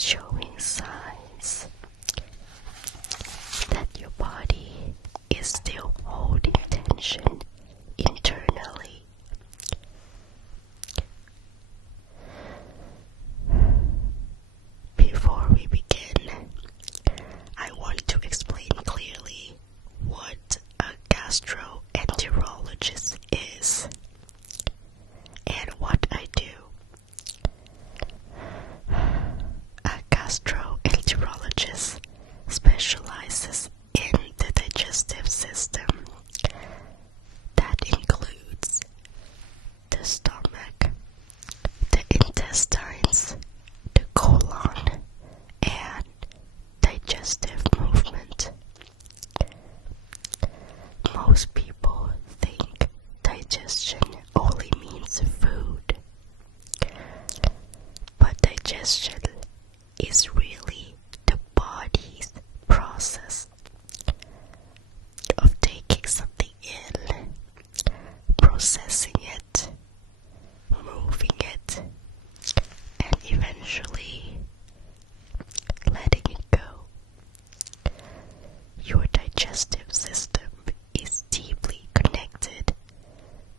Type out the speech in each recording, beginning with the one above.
showing signs that your body is still holding tension internally. Before we begin, I want to explain clearly what a gastroenterologist is and what I do. A gastroenterologist specializes in the digestive system. That includes the stomach, the intestines, the colon, and digestive movement. Most people think digestion only means food, but digestion is really the body's process of taking something in, processing it, moving it, and eventually letting it go. Your digestive system is deeply connected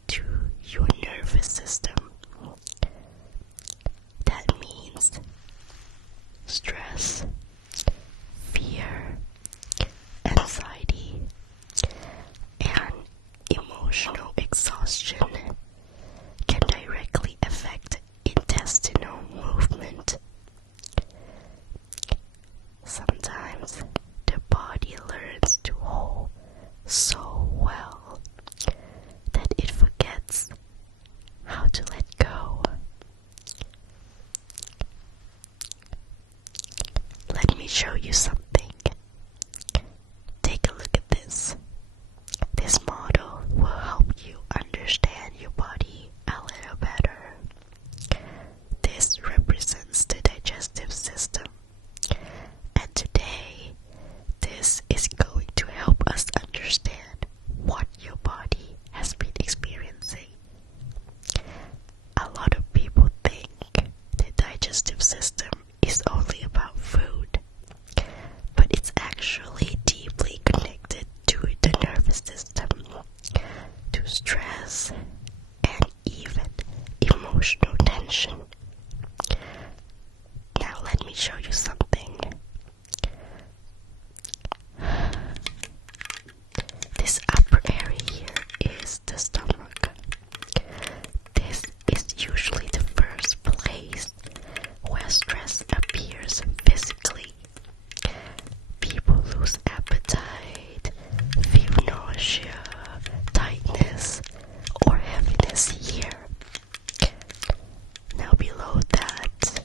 to your nervous system. That means stress, fear, anxiety, and emotional exhaustion can directly affect intestinal movement. Sometimes the body learns to hold so well that it forgets how to let go. Let me show you something. Take a look at this. This model will help you understand your body a little better. This represents the digestive system. And today, this is going to help us understand what your body has been experiencing. A lot of people think the digestive system is only about food, but it's actually deeply connected to the nervous system, to stress, and even emotional tension. Now let me show you something. This upper area here is the stomach. This is usually the first place where stress appears physically. People lose appetite, feel nausea, tightness, or heaviness here. Now below that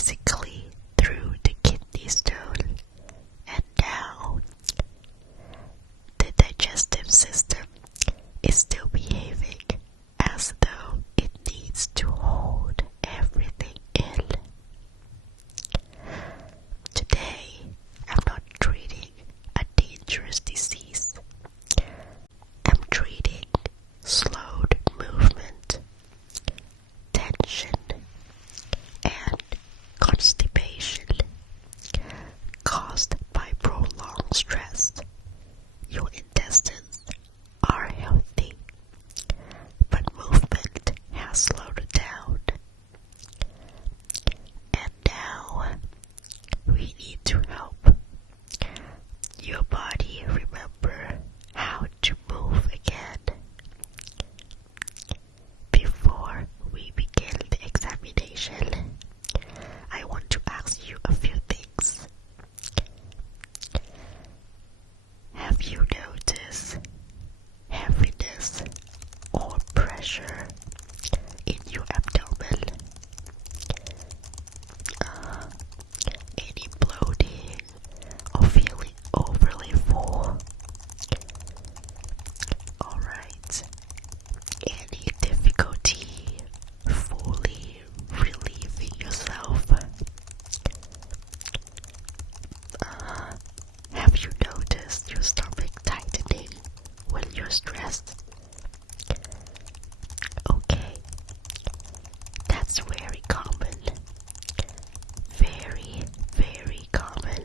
physically through the kidney stone and down. The digestive system is still behaving as though it needs to hold everything in. Today, I'm not treating a dangerous disease. I'm treating slowed movement, tension, and constipation caused by prolonged stress. Your intestines are healthy, but movement has slowed down. And now we need to help your body remember how to move again. Before we begin the examination, I want to ask you a few things. Have you noticed heaviness or pressure in your abdomen? Any bloating or feeling overly full? Alright. Any difficulty fully relieving yourself? Have you noticed your stomach tightening when you're stressed? Okay, that's very common. Very, very common.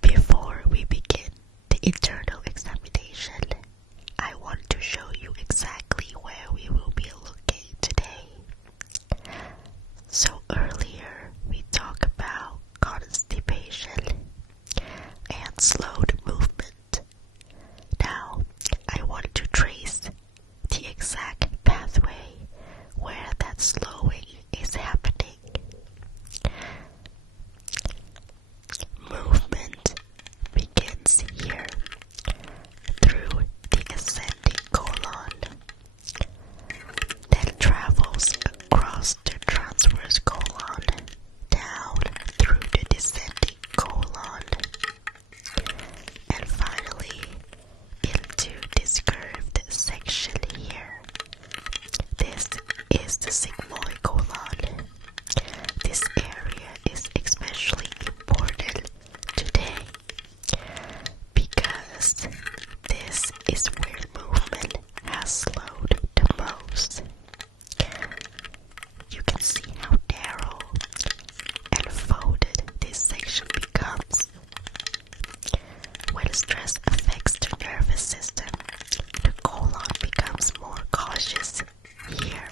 Before we begin the internal examination, I want to show you exactly where we will be looking today. So earlier we talked about constipation and slowed movement. Now I want to trace the exact pathway where that slowing is happening. Movement begins here through the ascending colon, then travels across the transverse colon, down through the descending colon, and finally into this curved section here. This is the sigmoid colon. This area is especially important today because this is where movement has slowed the most. You can see how narrow and folded this section becomes. When stress affects the nervous system, the colon becomes more cautious here.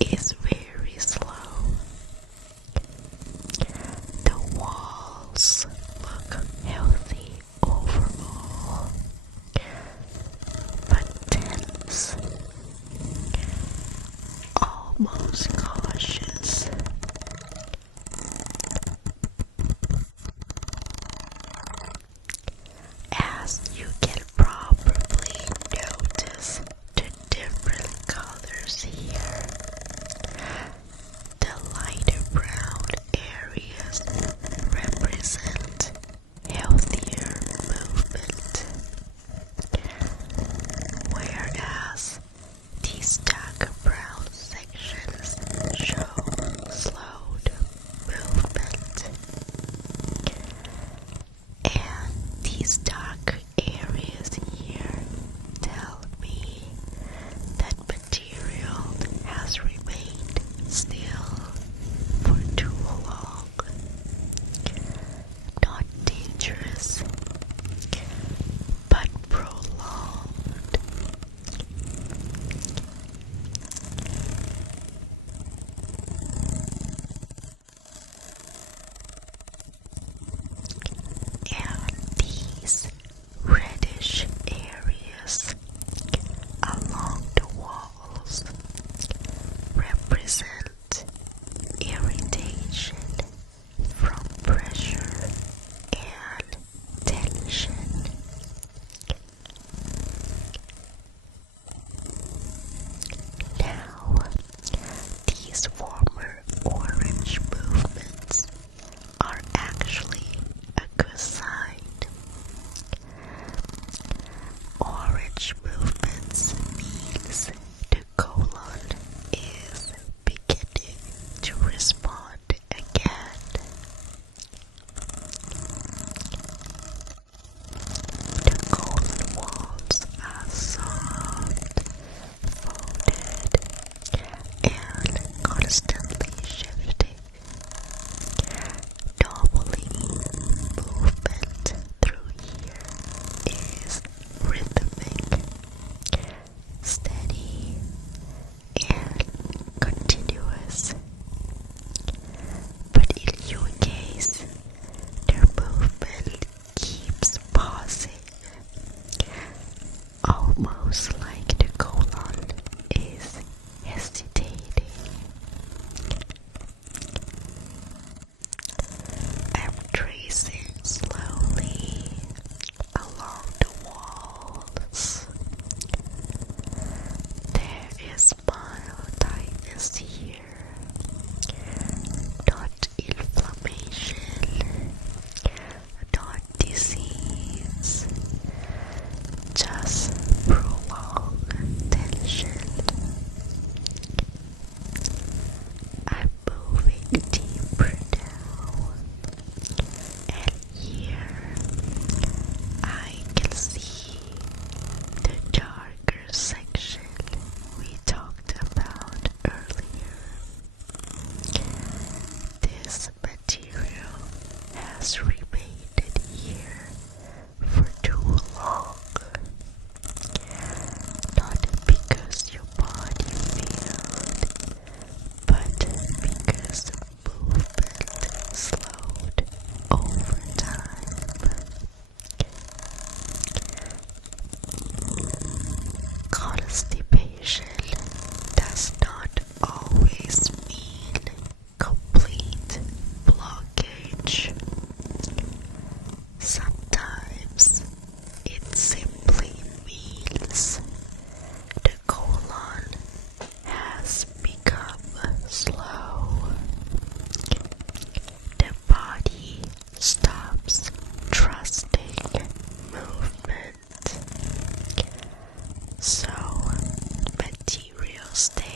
is very slow. The walls look healthy overall, but tense, almost cautious. As you can probably notice the different colors here, the lighter brown areas represent healthier movement, whereas these darker brown sections show slowed movement, and these dark areas here tell me that material has remained still for too long. Not dangerous, but prolonged. And these reddish areas along the walls represent irritation from pressure and tension. Now, these warmer orange movements are actually a good sign. Orange movements means the colon is beginning to respond again. The colon walls are soft, folded, and constantly shifting. Normally, movement through here is rhythmic, steady, and continuous. But in your case, the movement keeps pausing, almost like the colon is hesitating. I'm tracing slowly along the walls. There is mild tightness here, not inflammation, not disease, just prolonged tension. I'm moving deeper now, and here I can see the darker section we talked about earlier. This material has remained here for too long. Not because your body failed, but because movement slowed over time. Constipation does not always mean complete blockage. Sometimes it simply means the colon has become slow. The body stops trusting movement. So material stays